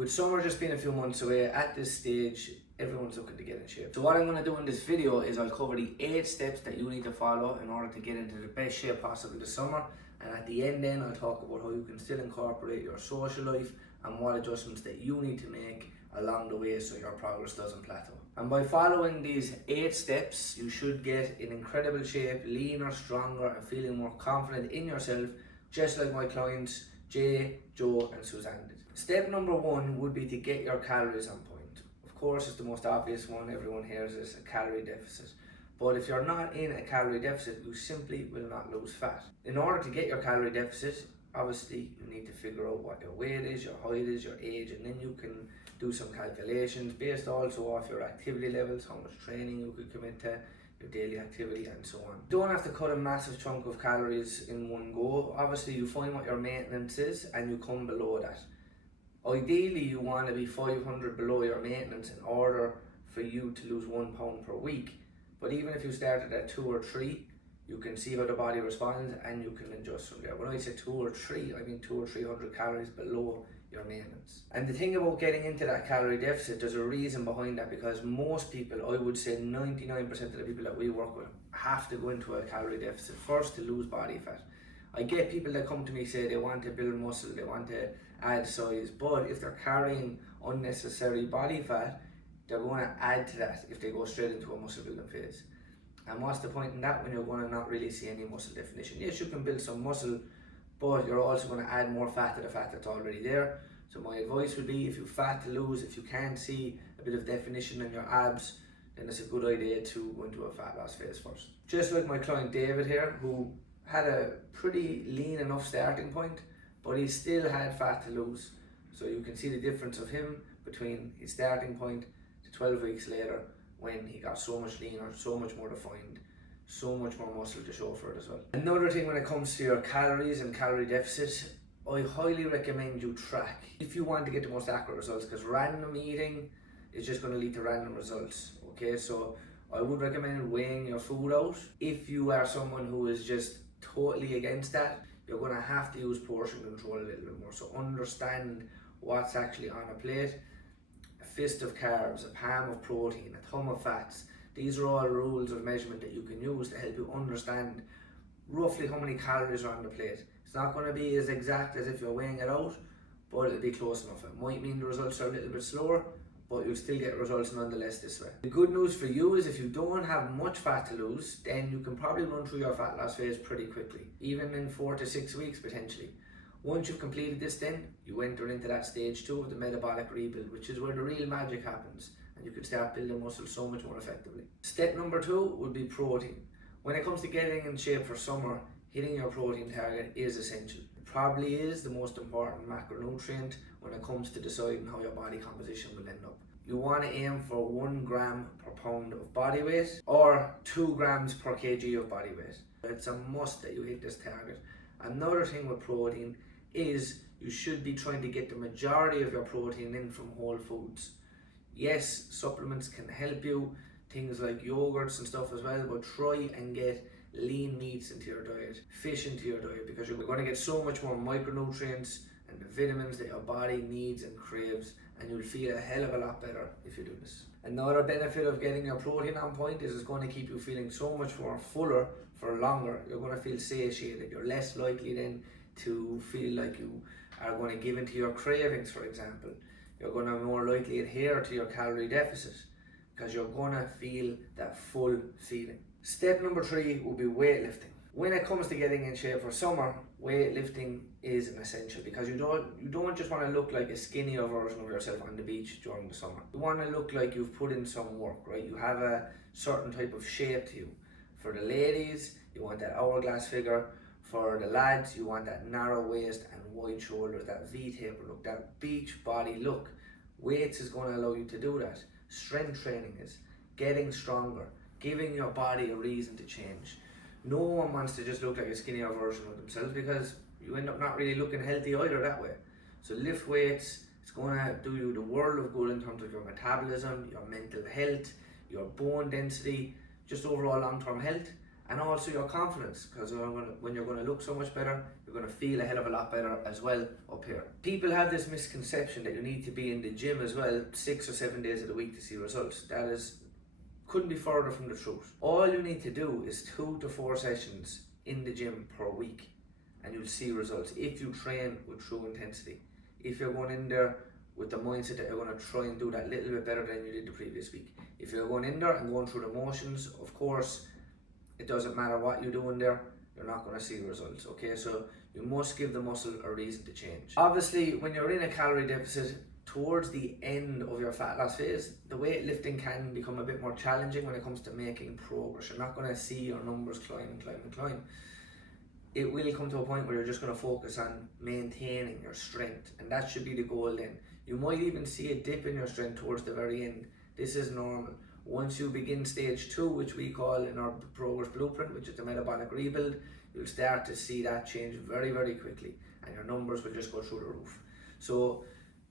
With summer just being a few months away, at this stage, everyone's looking to get in shape. So what I'm going to do in this video is I'll cover the 8 steps that you need to follow in order to get into the best shape possible this summer. And at the end then, I'll talk about how you can still incorporate your social life and what adjustments that you need to make along the way so your progress doesn't plateau. And by following these 8 steps, you should get in incredible shape, leaner, stronger, and feeling more confident in yourself, just like my clients Jay, Joe, and Suzanne did. Step number 1 would be to get your calories on point. Of course, it's the most obvious one everyone hears is a calorie deficit. But if you're not in a calorie deficit, you simply will not lose fat. In order to get your calorie deficit, obviously you need to figure out what your weight is, your height is, your age, and then you can do some calculations based also off your activity levels, how much training you could commit to, your daily activity, and so on. You don't have to cut a massive chunk of calories in one go. Obviously you find what your maintenance is and you come below that. Ideally you want to be 500 below your maintenance in order for you to lose 1 pound per week. But even if you started at 2 or 3, you can see how the body responds and you can adjust from there. When I say 2 or 3, I mean 200 or 300 calories below your maintenance. And the thing about getting into that calorie deficit, there's a reason behind that, because most people, I would say 99% of the people that we work with, have to go into a calorie deficit first to lose body fat. I get people that come to me say they want to build muscle, they want to add size, but if they're carrying unnecessary body fat, they're going to add to that if they go straight into a muscle building phase. And what's the point in that when you're going to not really see any muscle definition? Yes, you can build some muscle, but you're also going to add more fat to the fat that's already there. So my advice would be, if you've fat to lose, if you can't see a bit of definition in your abs, then it's a good idea to go into a fat loss phase first. Just like my client David here, who had a pretty lean enough starting point, but he still had fat to lose. So you can see the difference of him between his starting point to 12 weeks later, when he got so much leaner, so much more defined, so much more muscle to show for it as well. Another thing when it comes to your calories and calorie deficit, I highly recommend you track if you want to get the most accurate results, because random eating is just going to lead to random results. Okay, so I would recommend weighing your food out. If you are someone who is just totally against that, you're going to have to use portion control a little bit more. So understand what's actually on a plate. A fist of carbs, a palm of protein, a thumb of fats. These are all rules of measurement that you can use to help you understand roughly how many calories are on the plate. It's not going to be as exact as if you're weighing it out, but it'll be close enough. It might mean the results are a little bit slower, but you'll still get results nonetheless this way. The good news for you is if you don't have much fat to lose, then you can probably run through your fat loss phase pretty quickly, even in 4 to 6 weeks potentially. Once you've completed this, then you enter into that stage 2 of the metabolic rebuild, which is where the real magic happens and you can start building muscle so much more effectively. Step number 2 would be protein. When it comes to getting in shape for summer, hitting your protein target is essential. It probably is the most important macronutrient when it comes to deciding how your body composition will end up. You want to aim for 1 gram per pound of body weight or 2 grams per kg of body weight. It's a must that you hit this target. Another thing with protein is you should be trying to get the majority of your protein in from whole foods. Yes, supplements can help you, things like yogurts and stuff as well, but try and get lean meats into your diet, fish into your diet, because you're going to get so much more micronutrients and the vitamins that your body needs and craves, and you'll feel a hell of a lot better if you do this. Another benefit of getting your protein on point is it's going to keep you feeling so much more fuller for longer. You're going to feel satiated. You're less likely then to feel like you are going to give into your cravings, for example. You're going to more likely adhere to your calorie deficit because you're going to feel that full feeling. Step number 3 will be weightlifting. When it comes to getting in shape for summer, weightlifting is an essential, because you don't just want to look like a skinnier version of yourself on the beach during the summer. You want to look like you've put in some work, right? You have a certain type of shape to you. For the ladies, you want that hourglass figure. For the lads, you want that narrow waist and wide shoulders, that V-taper look, that beach body look. Weights is going to allow you to do that. Strength training is getting stronger, giving your body a reason to change. No one wants to just look like a skinnier version of themselves, because you end up not really looking healthy either that way. So lift weights, it's going to do you the world of good in terms of your metabolism, your mental health, your bone density, just overall long-term health. and also your confidence, because when you're going to look so much better, you're going to feel a hell of a lot better as well up here. People have this misconception that you need to be in the gym as well 6 or 7 days of the week to see results. That couldn't be further from the truth. All you need to do is 2 to 4 sessions in the gym per week, and you'll see results if you train with true intensity. If you're going in there with the mindset that you're going to try and do that little bit better than you did the previous week. If you're going in there and going through the motions, of course, it doesn't matter what you do in there, you're not going to see results, okay? So you must give the muscle a reason to change. Obviously, when you're in a calorie deficit, towards the end of your fat loss phase, the weightlifting can become a bit more challenging when it comes to making progress. You're not going to see your numbers climb and climb and climb. It will come to a point where you're just going to focus on maintaining your strength, and that should be the goal then. You might even see a dip in your strength towards the very end. This is normal. Once you begin stage 2, which we call in our progress blueprint, which is the metabolic rebuild, you'll start to see that change very, very quickly, and your numbers will just go through the roof. So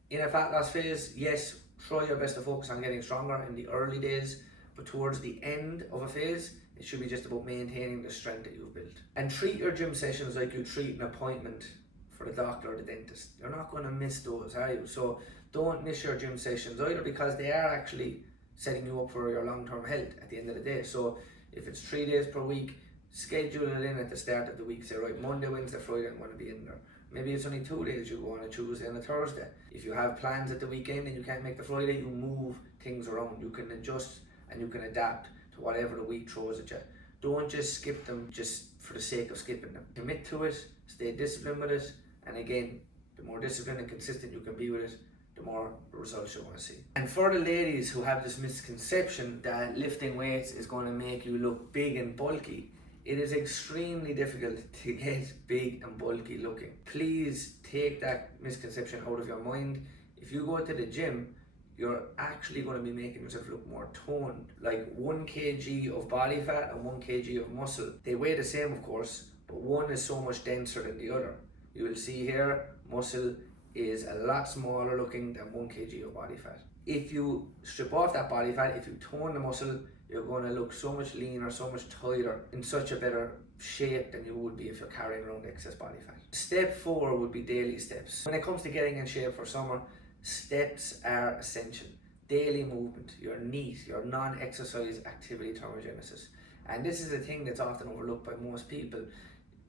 in a fat loss phase, yes, try your best to focus on getting stronger in the early days, but towards the end of a phase, it should be just about maintaining the strength that you've built. And treat your gym sessions like you treat an appointment for the doctor or the dentist. You're not going to miss those, are you? So don't miss your gym sessions either, because they are actually setting you up for your long-term health at the end of the day. So if it's 3 days per week, schedule it in at the start of the week. Say, right, Monday, Wednesday, Friday, I'm going to be in there. Maybe it's only 2 days you go on a Tuesday and a Thursday. If you have plans at the weekend and you can't make the Friday, you move things around. You can adjust and you can adapt to whatever the week throws at you. Don't just skip them just for the sake of skipping them. Commit to it, stay disciplined with it, and again, the more disciplined and consistent you can be with it, the more results you want to see. And for the ladies who have this misconception that lifting weights is going to make you look big and bulky, it is extremely difficult to get big and bulky looking. Please take that misconception out of your mind. If you go to the gym, you're actually going to be making yourself look more toned. Like 1 kg of body fat and 1 kg of muscle, they weigh the same of course, but one is so much denser than the other. You will see here, muscle is a lot smaller looking than 1 kg of body fat. If you strip off that body fat, if you tone the muscle, you're going to look so much leaner, so much tighter, in such a better shape than you would be if you're carrying around excess body fat. Step 4 would be daily steps. When it comes to getting in shape for summer, steps are essential. Daily movement, your NEAT, your non-exercise activity thermogenesis. And this is a thing that's often overlooked by most people.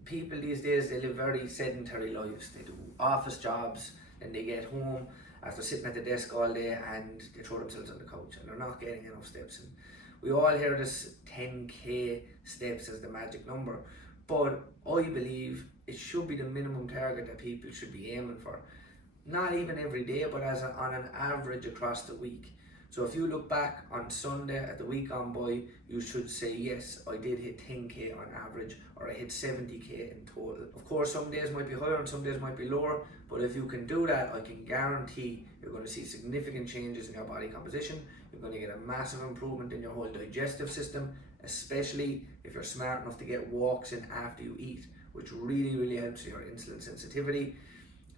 People these days, they live very sedentary lives. They do office jobs, and they get home after sitting at the desk all day and they throw themselves on the couch and they're not getting enough steps in. We all hear this 10k steps as the magic number, but I believe it should be the minimum target that people should be aiming for. Not even every day, but on an average across the week. So if you look back on Sunday at the week gone by, you should say, yes, I did hit 10k on average, or I hit 70k in total. Of course, some days might be higher and some days might be lower, but if you can do that, I can guarantee you're going to see significant changes in your body composition. You're going to get a massive improvement in your whole digestive system, especially if you're smart enough to get walks in after you eat, which really, really helps your insulin sensitivity.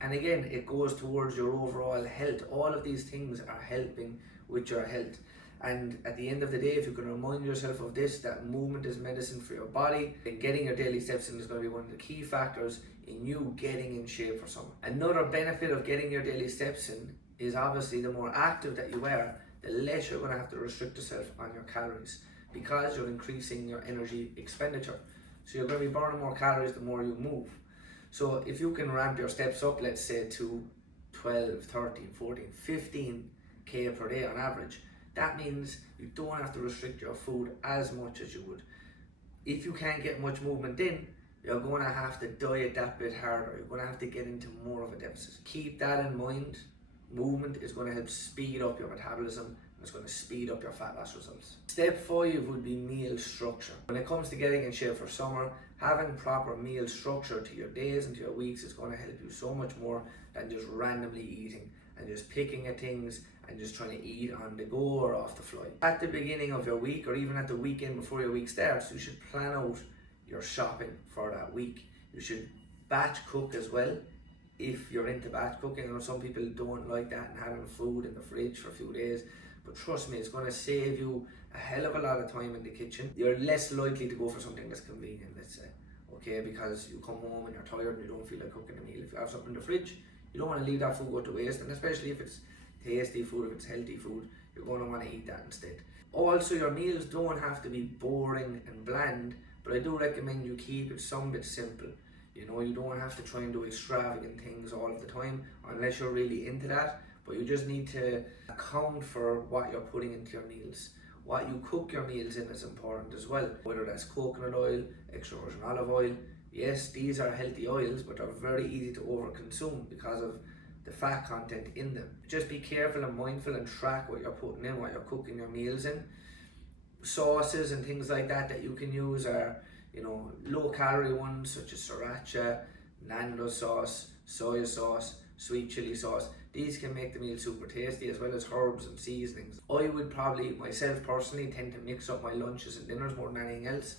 And again, it goes towards your overall health. All of these things are helping with your health. And at the end of the day, if you can remind yourself of this, that movement is medicine for your body, then getting your daily steps in is going to be one of the key factors in you getting in shape for summer. Another benefit of getting your daily steps in is obviously the more active that you are, the less you're going to have to restrict yourself on your calories, because you're increasing your energy expenditure. So you're going to be burning more calories the more you move. So if you can ramp your steps up, let's say to 12, 13, 14, 15k per day on average, that means you don't have to restrict your food as much as you would. If you can't get much movement in, you're going to have to diet that bit harder. You're going to have to get into more of a deficit. Keep that in mind. Movement is going to help speed up your metabolism, and it's going to speed up your fat loss results. Step 5 would be meal structure. When it comes to getting in shape for summer, having proper meal structure to your days and to your weeks is going to help you so much more than just randomly eating and just picking at things and just trying to eat on the go or off the fly. At the beginning of your week, or even at the weekend before your week starts, you should plan out your shopping for that week. You should batch cook as well, if you're into batch cooking. I know some people don't like that and having food in the fridge for a few days, but trust me, it's going to save you a hell of a lot of time in the kitchen. You're less likely to go for something that's convenient, let's say, okay, because you come home and you're tired and you don't feel like cooking a meal. If you have something in the fridge, you don't want to leave that food go to waste, and especially if it's tasty food, if it's healthy food, you're going to want to eat that instead. Also, your meals don't have to be boring and bland, but I do recommend you keep it some bit simple. You know, you don't have to try and do extravagant things all of the time unless you're really into that, but you just need to account for what you're putting into your meals. What you cook your meals in is important as well, whether that's coconut oil, extra virgin olive oil. Yes, these are healthy oils, but they're very easy to overconsume because of the fat content in them. Just be careful and mindful and track what you're putting in, what you're cooking your meals in. Sauces and things like that you can use are, you know, low calorie ones such as sriracha, Nando sauce, soya sauce, sweet chili sauce. These can make the meal super tasty, as well as herbs and seasonings. I would probably, myself personally, tend to mix up my lunches and dinners more than anything else.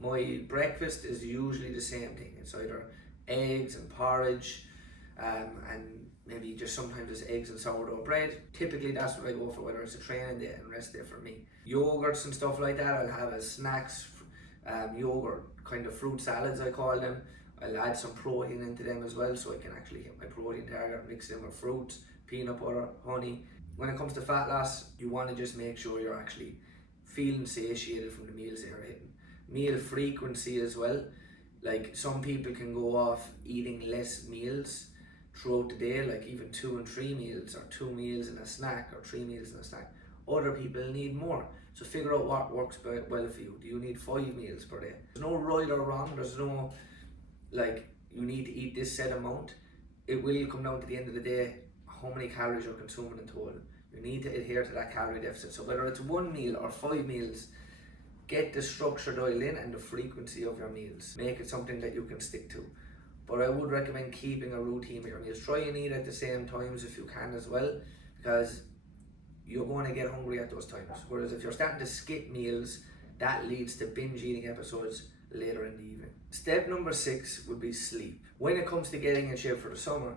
My breakfast is usually the same thing. It's either eggs and porridge, and maybe just sometimes it's eggs and sourdough bread. Typically that's what I go for, whether it's a training day and rest day for me. Yogurts and stuff like that I'll have as snacks, yogurt kind of fruit salads I call them. I'll add some protein into them as well, so I can actually hit my protein target, mix them with fruits, peanut butter, honey. When it comes to fat loss, you want to just make sure you're actually feeling satiated from the meals that you're hitting. Meal frequency as well. Like, some people can go off eating less meals throughout the day, like even 2 and 3 meals, or 2 meals and a snack, or 3 meals and a snack. Other people need more. So figure out what works well for you. Do you need 5 meals per day? There's no right or wrong. There's no, like, you need to eat this set amount. It will come down to the end of the day how many calories you're consuming in total. You need to adhere to that calorie deficit. So whether it's 1 meal or 5 meals, get the structure dialed in and the frequency of your meals. Make it something that you can stick to. But I would recommend keeping a routine with your meals. Try and eat at the same times if you can as well, because you're going to get hungry at those times. Whereas if you're starting to skip meals, that leads to binge eating episodes later in the evening. Step number 6 would be sleep. When it comes to getting in shape for the summer,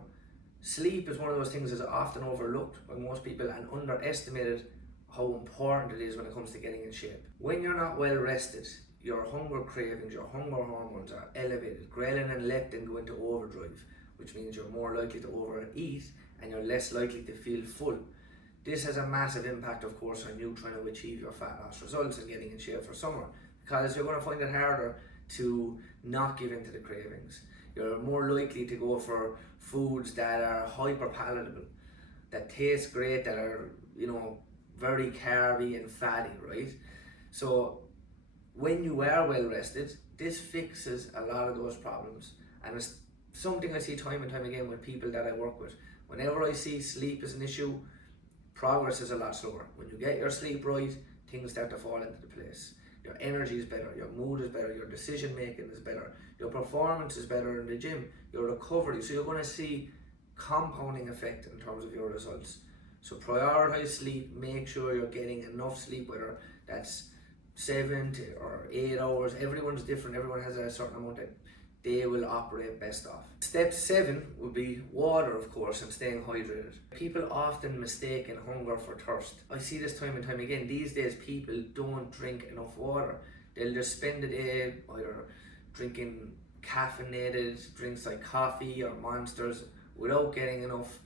sleep is one of those things that's often overlooked by most people and underestimated how important it is when it comes to getting in shape. When you're not well rested, your hunger cravings, your hunger hormones are elevated. Ghrelin and leptin go into overdrive, which means you're more likely to overeat and you're less likely to feel full. This has a massive impact, of course, on you trying to achieve your fat loss results and getting in shape for summer, because you're going to find it harder to not give in to the cravings. You're more likely to go for foods that are hyper palatable, that taste great, that are, you know, very carby and fatty, right? So when you are well rested, this fixes a lot of those problems, and it's something I see time and time again with people that I work with. Whenever I see sleep as an issue, progress is a lot slower. When you get your sleep right, things start to fall into place. Your energy is better, your mood is better, your decision making is better, your performance is better in the gym, your recovery. So you're going to see compounding effect in terms of your results. So prioritize sleep, make sure you're getting enough sleep, whether that's 7 or 8 hours. Everyone's different, everyone has a certain amount that they will operate best off. Step 7 would be water, of course, and staying hydrated. People often mistake hunger for thirst. I see this time and time again. These days people don't drink enough water. They'll just spend the day either drinking caffeinated drinks like coffee or Monsters without getting enough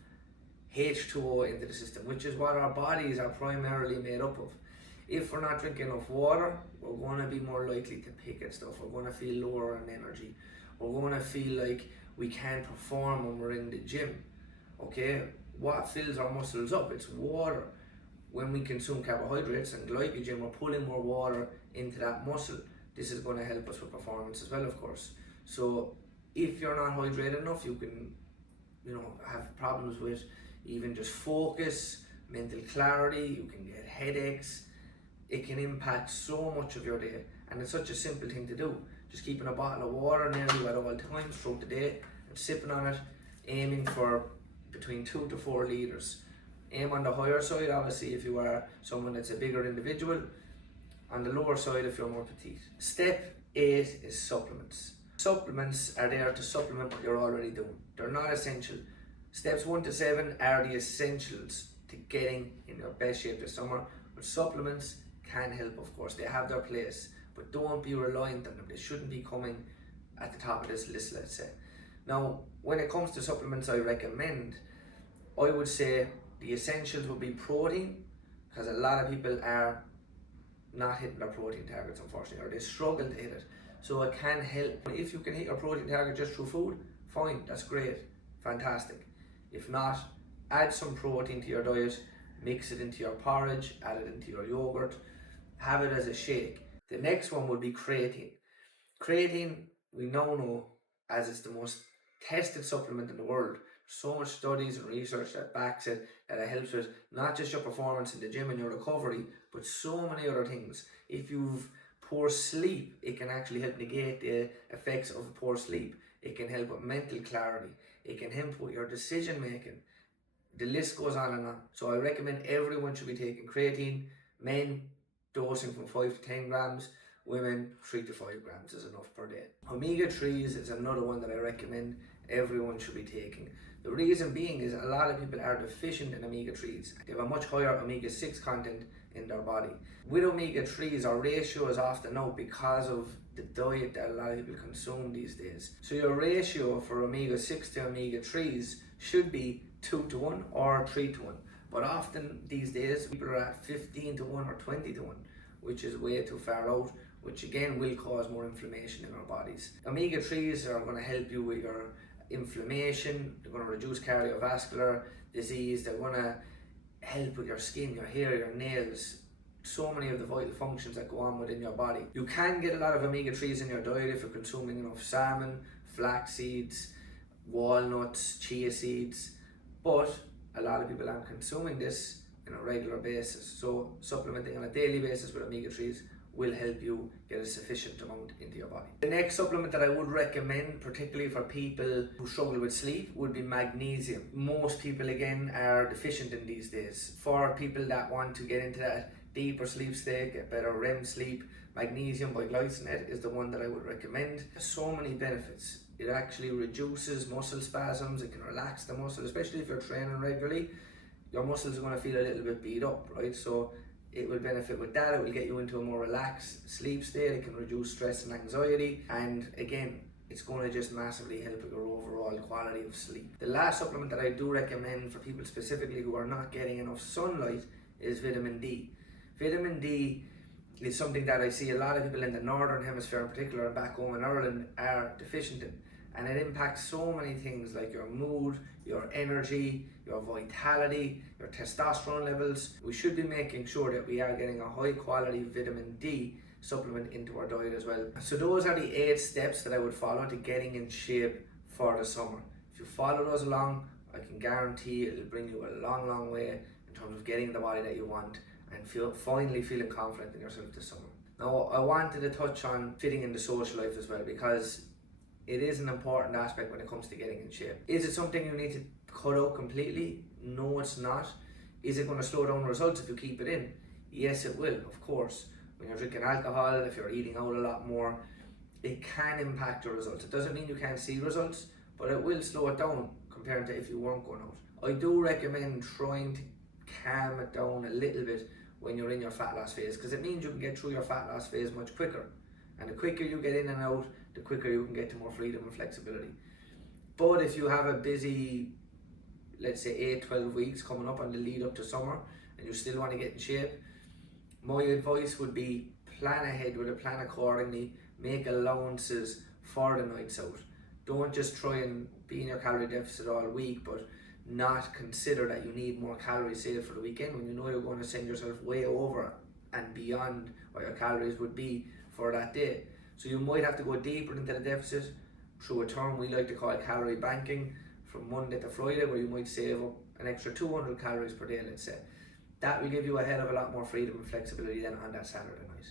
H2O into the system, which is what our bodies are primarily made up of. If we're not drinking enough water, we're going to be more likely to pick at stuff. We're going to feel lower in energy. We're going to feel like we can't perform when we're in the gym. Okay, what fills our muscles up? It's water. When we consume carbohydrates and glycogen, we're pulling more water into that muscle. This is going to help us with performance as well, of course. So if you're not hydrated enough, you can, you know, have problems with even just focus, mental clarity. You can get headaches. It can impact so much of your day, and it's such a simple thing to do. Just keeping a bottle of water near you at all times throughout the day and sipping on it, aiming for between 2 to 4 litres. Aim on the higher side, obviously, if you are someone that's a bigger individual. On the lower side, if you're more petite. Step 8 is supplements. Supplements are there to supplement what you're already doing. They're not essential. Steps 1 to 7 are the essentials to getting in your best shape this summer. But supplements can help, of course. They have their place, but don't be reliant on them. They shouldn't be coming at the top of this list, let's say. Now, when it comes to supplements I recommend, I would say the essentials would be protein, because a lot of people are not hitting their protein targets, unfortunately, or they struggle to hit it. So it can help. If you can hit your protein target just through food, fine, that's great, fantastic. If not, add some protein to your diet, mix it into your porridge, add it into your yogurt, have it as a shake. The next one would be creatine. Creatine, we now know as it's the most tested supplement in the world. So much studies and research that backs it, that it helps with not just your performance in the gym and your recovery, but so many other things. If you've poor sleep, it can actually help negate the effects of poor sleep. It can help with mental clarity. It can help with your decision making. The list goes on and on. So I recommend everyone should be taking creatine. Men dosing from 5 to 10 grams. Women 3 to 5 grams is enough per day. Omega-3s is another one that I recommend everyone should be taking. The reason being is a lot of people are deficient in omega-3s. They have a much higher omega-6 content in their body. With omega-3s, our ratio is often out because of the diet that a lot of people consume these days. So your ratio for omega-6 to omega-3s should be 2 to 1 or 3 to 1. But often these days, people are at 15 to 1 or 20 to 1, which is way too far out, which again will cause more inflammation in our bodies. Omega-3s are going to help you with your inflammation, they're going to reduce cardiovascular disease, they're going to help with your skin, your hair, your nails, so many of the vital functions that go on within your body. You can get a lot of omega-3s in your diet if you're consuming enough salmon, flax seeds, walnuts, chia seeds, but a lot of people aren't consuming this on a regular basis. So supplementing on a daily basis with omega-3s will help you get a sufficient amount into your body. The next supplement that I would recommend, particularly for people who struggle with sleep, would be magnesium. Most people again are deficient in these days. For people that want to get into that deeper sleep state, get better REM sleep, magnesium biglycinate is the one that I would recommend. There's so many benefits. It actually reduces muscle spasms, it can relax the muscle, especially if you're training regularly. Your muscles are going to feel a little bit beat up, right? So it will benefit with that. It will get you into a more relaxed sleep state. It can reduce stress and anxiety, and again, it's going to just massively help with your overall quality of sleep. The last supplement that I do recommend for people specifically who are not getting enough sunlight is vitamin D. Vitamin D is something that I see a lot of people in the northern hemisphere in particular and back home in Ireland are deficient in, and it impacts so many things like your mood, your energy, your vitality, your testosterone levels. We should be making sure that we are getting a high quality vitamin D supplement into our diet as well. So those are the 8 steps that I would follow to getting in shape for the summer. If you follow those along, I can guarantee it'll bring you a long way in terms of getting the body that you want and finally feeling confident in yourself this summer. Now I wanted to touch on fitting in the social life as well, because it is an important aspect when it comes to getting in shape. Is it something you need to cut out completely? No, it's not. Is it going to slow down results if you keep it in? Yes, it will, of course. When you're drinking alcohol, if you're eating out a lot more, it can impact your results. It doesn't mean you can't see results, but it will slow it down compared to if you weren't going out. I do recommend trying to calm it down a little bit when you're in your fat loss phase, because it means you can get through your fat loss phase much quicker. And the quicker you get in and out, the quicker you can get to more freedom and flexibility. But if you have a busy, let's say 8-12 weeks coming up on the lead up to summer, and you still want to get in shape, my advice would be plan ahead with a plan accordingly, make allowances for the nights out. Don't just try and be in your calorie deficit all week, but not consider that you need more calories saved for the weekend when you know you're going to send yourself way over and beyond what your calories would be for that day. So you might have to go deeper into the deficit through a term we like to call calorie banking from Monday to Friday, where you might save up an extra 200 calories per day, let's say. That will give you a hell of a lot more freedom and flexibility than on that Saturday night.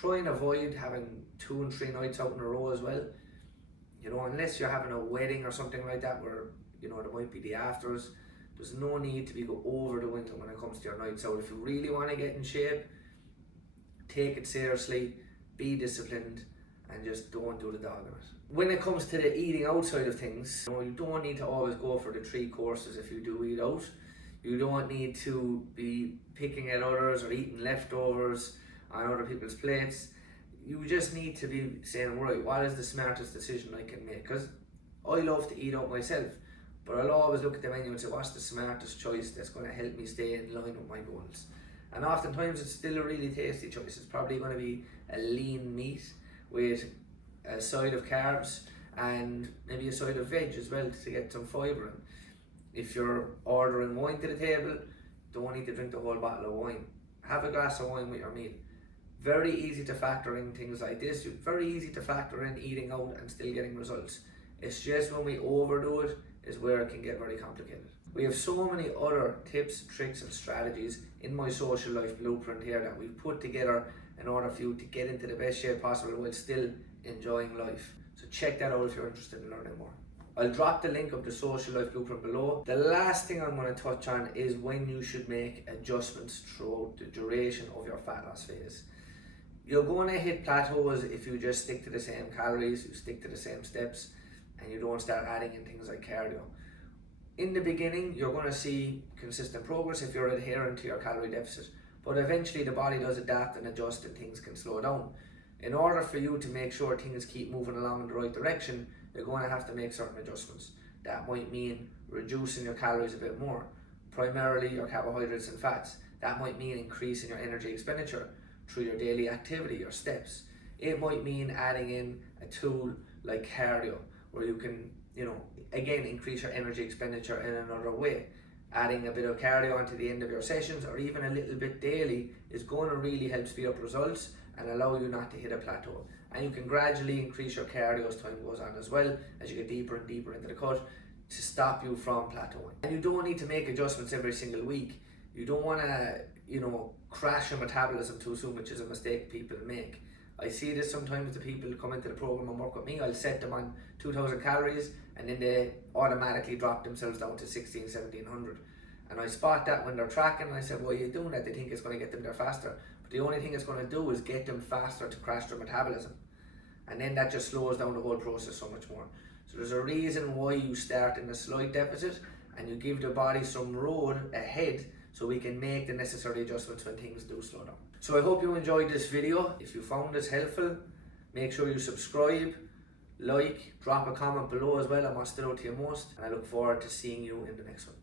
Try and avoid having 2 and 3 nights out in a row as well. You know, unless you're having a wedding or something like that where, you know, there might be the afters, there's no need to be overdoing it when it comes to your nights out. If you really want to get in shape, take it seriously, be disciplined, and just don't do the dog on it. When it comes to the eating outside of things, you know, you don't need to always go for the 3 courses if you do eat out. You don't need to be picking at others or eating leftovers on other people's plates. You just need to be saying, right, what is the smartest decision I can make? Because I love to eat out myself, but I'll always look at the menu and say, what's the smartest choice that's going to help me stay in line with my goals? And oftentimes it's still a really tasty choice. It's probably going to be a lean meat with a side of carbs and maybe a side of veg as well to get some fibre in. If you're ordering wine to the table, don't need to drink the whole bottle of wine. Have a glass of wine with your meal. Very easy to factor in things like this. Very easy to factor in eating out and still getting results. It's just when we overdo it is where it can get very complicated. We have so many other tips, tricks and strategies in my social life blueprint here that we've put together in order for you to get into the best shape possible while still enjoying life. So check that out if you're interested in learning more. I'll drop the link of the social life blueprint below. The last thing I'm going to touch on is when you should make adjustments throughout the duration of your fat loss phase. You're going to hit plateaus if you just stick to the same calories, you stick to the same steps, and you don't start adding in things like cardio. In the beginning, you're going to see consistent progress if you're adhering to your calorie deficit, but eventually the body does adapt and adjust and things can slow down. In order for you to make sure things keep moving along in the right direction, you're going to have to make certain adjustments. That might mean reducing your calories a bit more, primarily your carbohydrates and fats. That might mean increasing your energy expenditure through your daily activity, your steps. It might mean adding in a tool like cardio, where you can, again, increase your energy expenditure in another way. Adding a bit of cardio onto the end of your sessions, or even a little bit daily, is going to really help speed up results and allow you not to hit a plateau. And you can gradually increase your cardio as time goes on as well, as you get deeper and deeper into the cut, to stop you from plateauing. And you don't need to make adjustments every single week. You don't want to, crash your metabolism too soon, which is a mistake people make. I see this sometimes the people come into the program and work with me. I'll set them on 2,000 calories and then they automatically drop themselves down to 1,600, 1,700. And I spot that when they're tracking and I say, why are you doing that? They think it's going to get them there faster. But the only thing it's going to do is get them faster to crash their metabolism. And then that just slows down the whole process so much more. So there's a reason why you start in a slight deficit and you give the body some road ahead so we can make the necessary adjustments when things do slow down. So I hope you enjoyed this video. If you found this helpful, make sure you subscribe, like, drop a comment below as well on what stood out to you most, and I look forward to seeing you in the next one.